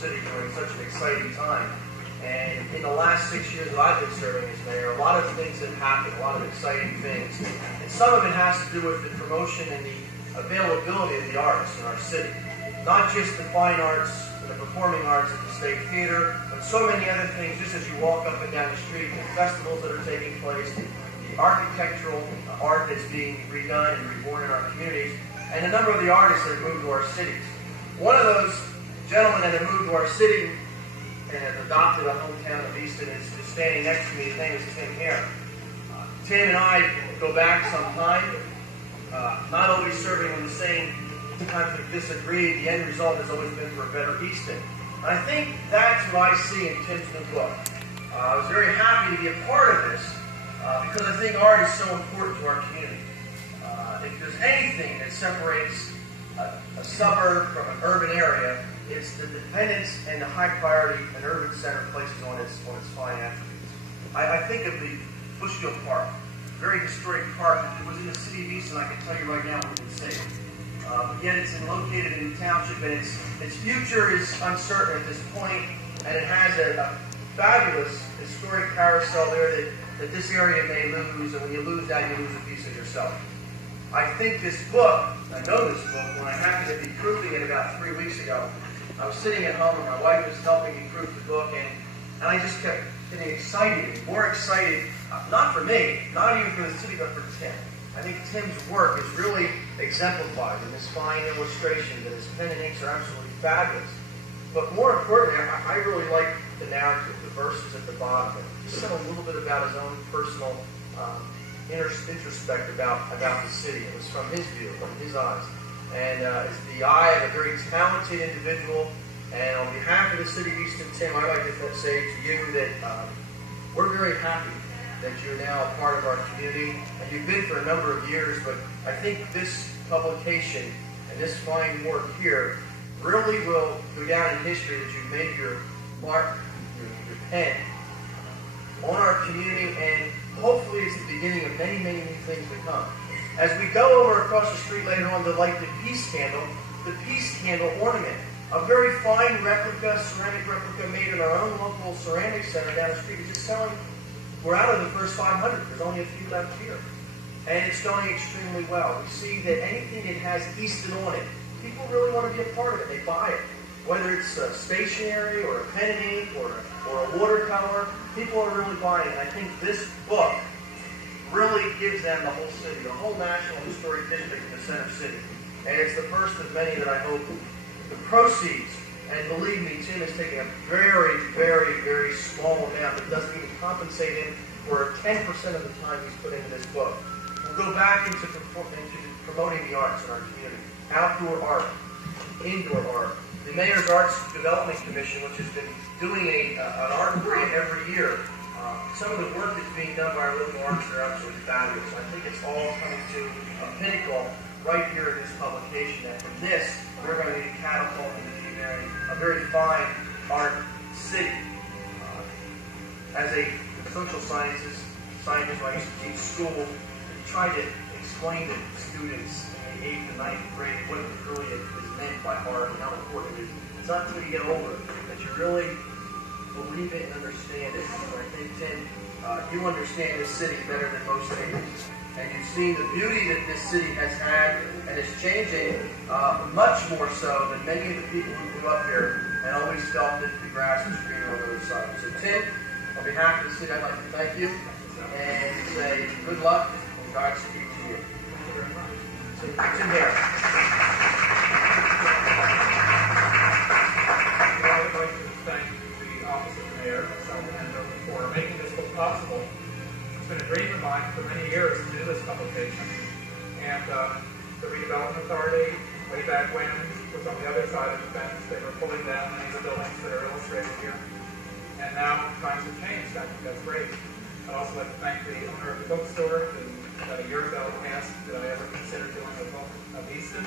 City during such an exciting time. And in the last 6 years that I've been serving as mayor, a lot of things have happened, a lot of exciting things. And some of it has to do with the promotion and the availability of the arts in our city. Not just the fine arts and the performing arts at the State Theater, but so many other things, just as you walk up and down the street, the festivals that are taking place, the architectural art that's being redone and reborn in our communities, and a number of the artists that have moved to our cities. One of those gentlemen that have moved to our city and have adopted a hometown of Easton is standing next to me. His name is Tim Hare. Tim and I go back some time, not always serving on the same. Sometimes we disagree. The end result has always been for a better Easton. And I think that's what I see in Tim's new book. I was very happy to be a part of this because I think art is so important to our community. If there's anything that separates a suburb from an urban area, it's the dependence and the high priority an urban center places on its fine attributes. I think of the Bushfield Park, a very historic park. If it was in the city of Easton, I can tell you right now what it would say. Yet it's located in the township, and its future is uncertain at this point, and it has a fabulous historic carousel there that this area may lose, and when you lose that, you lose a piece of yourself. I think this book, I know this book, when I happened to be proofing it about 3 weeks ago, I was sitting at home and my wife was helping me proof the book, and I just kept getting excited, more excited, not for me, not even for the city, but for Tim. I think Tim's work is really exemplified in this fine illustration, that his pen and inks are absolutely fabulous. But more importantly, I really like the narrative, the verses at the bottom. Just said a little bit about his own personal introspect about the city. It was from his view, from his eyes. And it's the eye of a very talented individual. And on behalf of the city of Easton, Tim, I'd like to say to you that we're very happy that you're now a part of our community. And you've been for a number of years, but I think this publication and this fine work here really will go down in history that you've made your mark, your pen on our community, and hopefully it's the beginning of many, many new things to come. As we go over across the street later on to light the peace candle ornament, a very fine replica, ceramic replica made in our own local ceramic center down the street, is just selling. We're out of the first 500. There's only a few left here. And it's going extremely well. We see that anything that has Easton on it, people really want to be a part of it. They buy it. Whether it's stationery or a pen and ink or a watercolor, people are really buying it. And I think this book really gives them the whole city, the whole National Historic District in the center city. And it's the first of many that I hope the proceeds, and believe me, Tim is taking a very, very, very small amount that doesn't even compensate him for 10% of the time he's put into this book. We'll go back into promoting the arts in our community. Outdoor art, indoor art. The Mayor's Arts Development Commission, which has been doing an art grant every year. Some of the work that's being done by our local artists are absolutely fabulous. I think it's all coming to a pinnacle right here in this publication, that from this, we're going to be catapulted into being a very fine art city. As a social scientist, I used to teach school, and try to explain to students in the 8th and 9th grade what really is meant by art and how important it is. It's not until you get older that you really believe it and understand it. And I think, Tim, you understand this city better than most neighbors. And you've seen the beauty that this city has had, and it's changing much more so than many of the people who grew up here and always felt that the grass was greener on the other side. So, Tim, on behalf of the city, I'd like to thank you and say good luck and Godspeed to you. So, Tim Hare. I'd like to thank the Office of the Mayor for making this book possible. It's been a dream of mine for many years to do this publication. And the redevelopment authority, way back when, was on the other side of the fence. They were pulling down many of the buildings that are illustrated here. And now times have changed. I think that's great. I'd also like to thank the owner of the bookstore who, about a year ago, asked did I ever consider doing a book of Easton.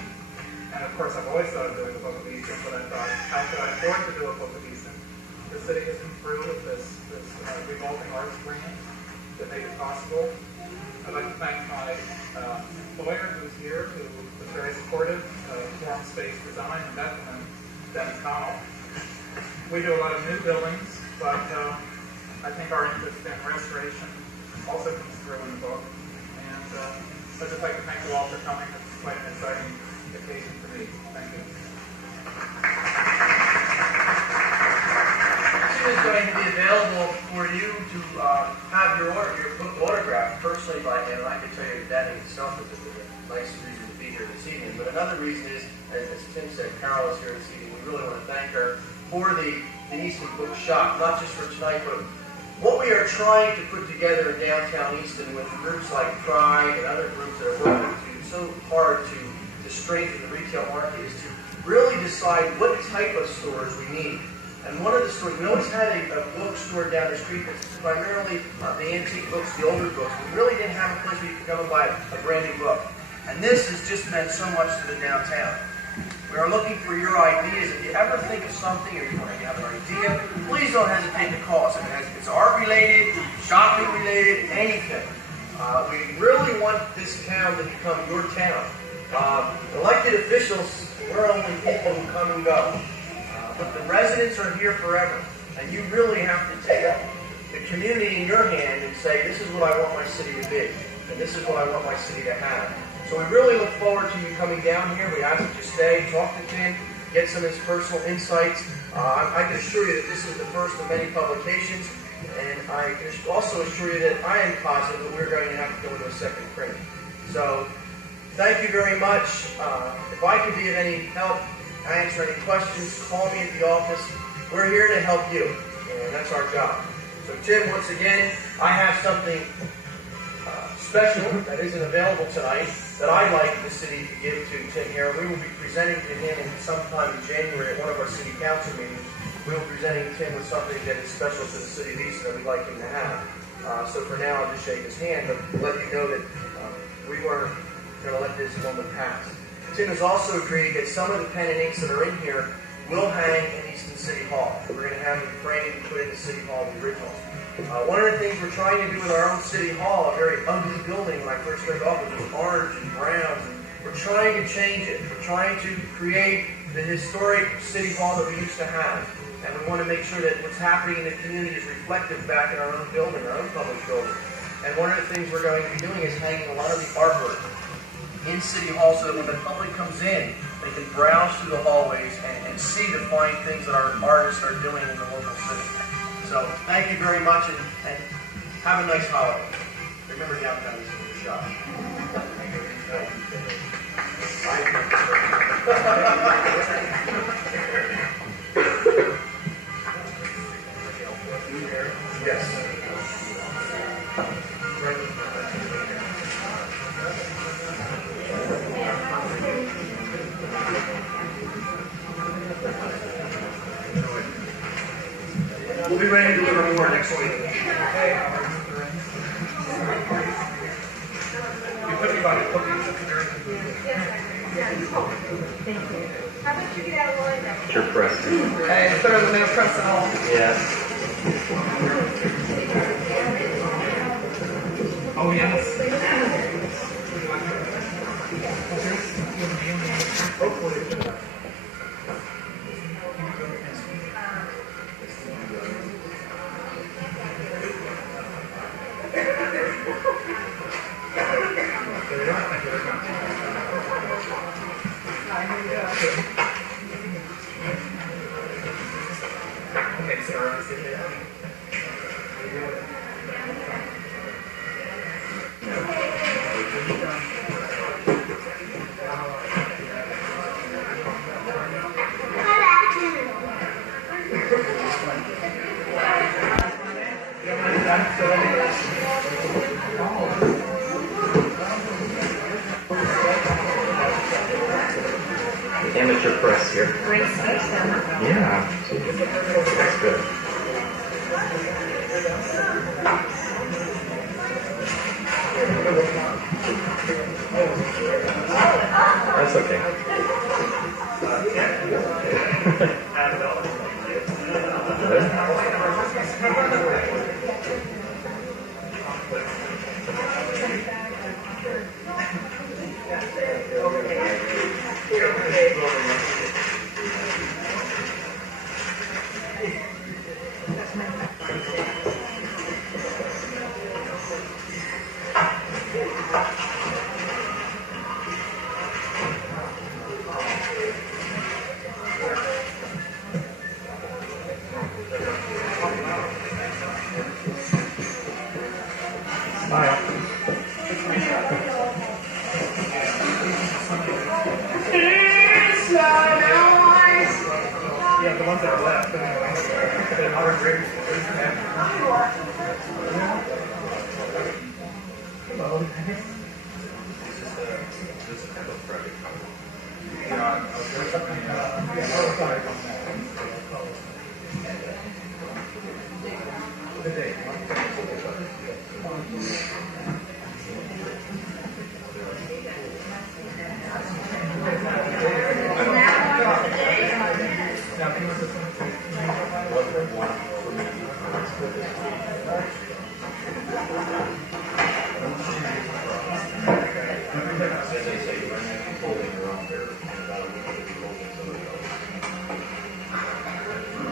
And of course, I've always thought of doing a book of Easton, but I thought, how could I afford to do a book of Easton? The city has been through with this revolving arts grant that made it possible. I'd like to thank my employer who's here, who was very supportive of Forum Space Design in Bethlehem, Dennis Connell. We do a lot of new buildings, but I think our interest in restoration also comes through in the book. And I'd just like to thank you all for coming. It's quite an exciting occasion for me. Thank you. Tim is going to be available for you to have your book autographed personally by him. And I can tell you that in itself is a nice reason to be here this evening. But another reason is, as Tim said, Carol is here this evening. We really want to thank her for the Easton Book Shop, not just for tonight, but what we are trying to put together in downtown Easton with groups like Pride and other groups that are working so hard to strengthen the retail market is to really decide what type of stores we need. And one of the stores, we always had a bookstore down the street that's primarily the antique books, the older books. We really didn't have a place where you could come and buy a brand new book. And this has just meant so much to the downtown. We are looking for your ideas. If you ever think of something or you have an idea, please don't hesitate to call us. If it's art-related, shopping-related, anything. We really want this town to become your town. Elected officials, we're only people who come and go. But the residents are here forever. And you really have to take the community in your hand and say, this is what I want my city to be. And this is what I want my city to have. So we really look forward to you coming down here. We ask that you stay, talk to Tim, get some of his personal insights. I can assure you that this is the first of many publications. And I can also assure you that I am positive that we're going to have to go into a second print. So thank you very much. If I can be of any help, answer any questions, call me at the office. We're here to help you, and that's our job. So Tim, once again, I have something special that isn't available tonight that I'd like the city to give to Tim Hare. We will be presenting to him sometime in January at one of our city council meetings. We will be presenting Tim with something that is special to the city of Easton that we'd like him to have. So for now, I'll just shake his hand, but let you know that we weren't going to let this moment pass. Tim has also agreed that some of the pen and inks that are in here will hang in Easton City Hall. We're going to have them framed and put in the City Hall, the original. One of the things we're trying to do with our own City Hall, a very ugly building when I first started off, was orange and browns. We're trying to change it. We're trying to create the historic City Hall that we used to have. And we want to make sure that what's happening in the community is reflected back in our own building, our own public building. And one of the things we're going to be doing is hanging a lot of the artwork in City Hall so that when the public comes in, they can browse through the hallways and see the fine things that our artists are doing in the local city. So thank you very much and have a nice holiday. Remember downtown is the shop. Yes. We'll be ready to deliver more next week. Hey, you put me by the cookies. That's very good. Thank you. How about you get out of line now? Your press. Hey, it's better than no press at all. Yeah. Oh, yes. Hopefully. Amateur press here. Great space down there. Yeah. That's good. That's okay. Yeah, the ones that are left. They're not great. Hello.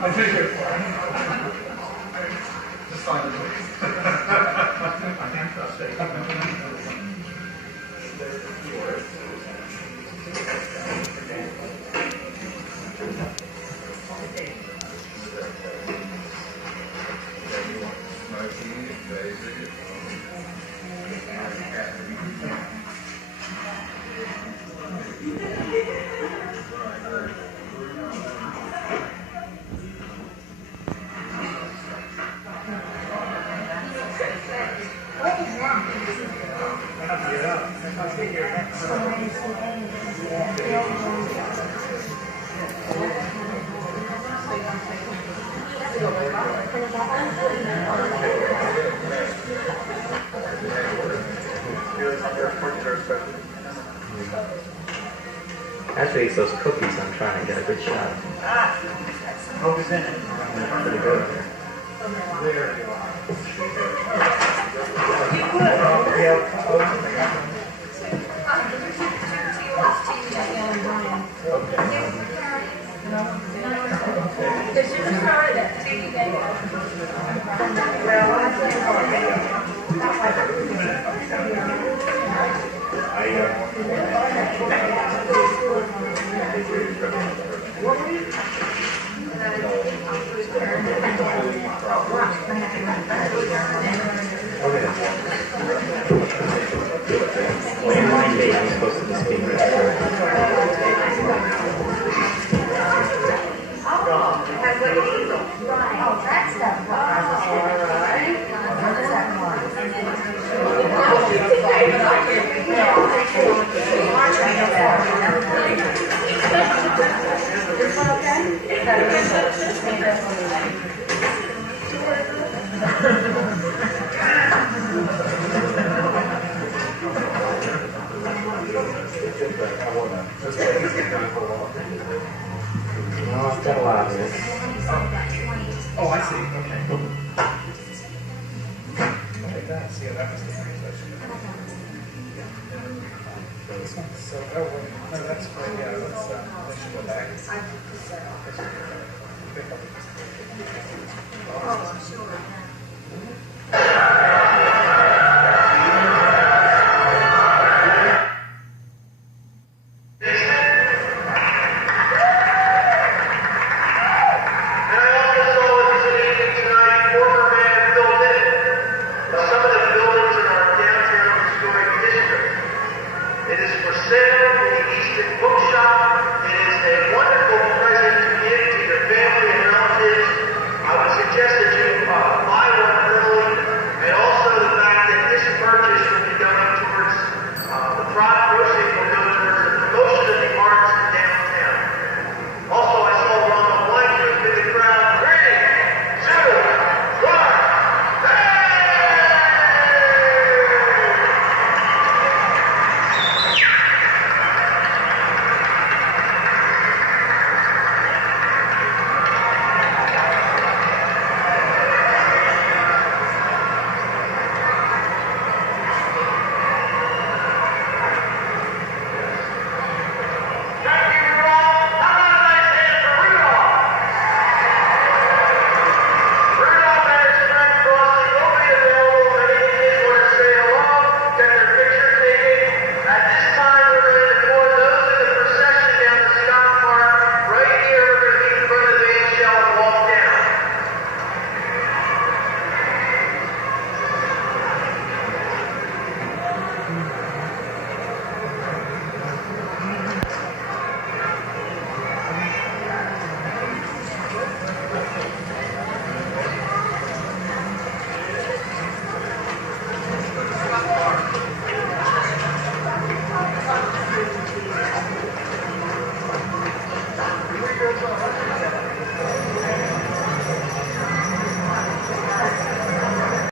I think it's just sign it, please. I can't trust it. Actually, it's those cookies I'm trying to get a good shot. What was in it? Pretty good. One day I'm supposed to just be No, I've got a lot of this. Oh, I see. Okay. Like that. See, that was the translation. This one's so. Oh, wait. No, that's right. Yeah, let's. Let's go back.